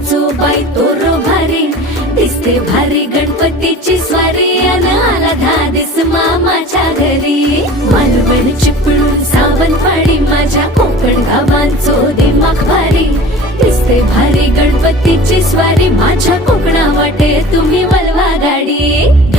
नाचू बाई तोर भारी, दिसते भारी गणपतीची स्वारी, अन आला धादिस मामाच्या घरी. मालवण चिपळूण सावंतवाडी, माझ्या कोकण गावांचो दिमाग भारी, दिसते भारी गणपतीची स्वारी, माझ्या कोकणा वाटे तुम्ही वलवा गाडी.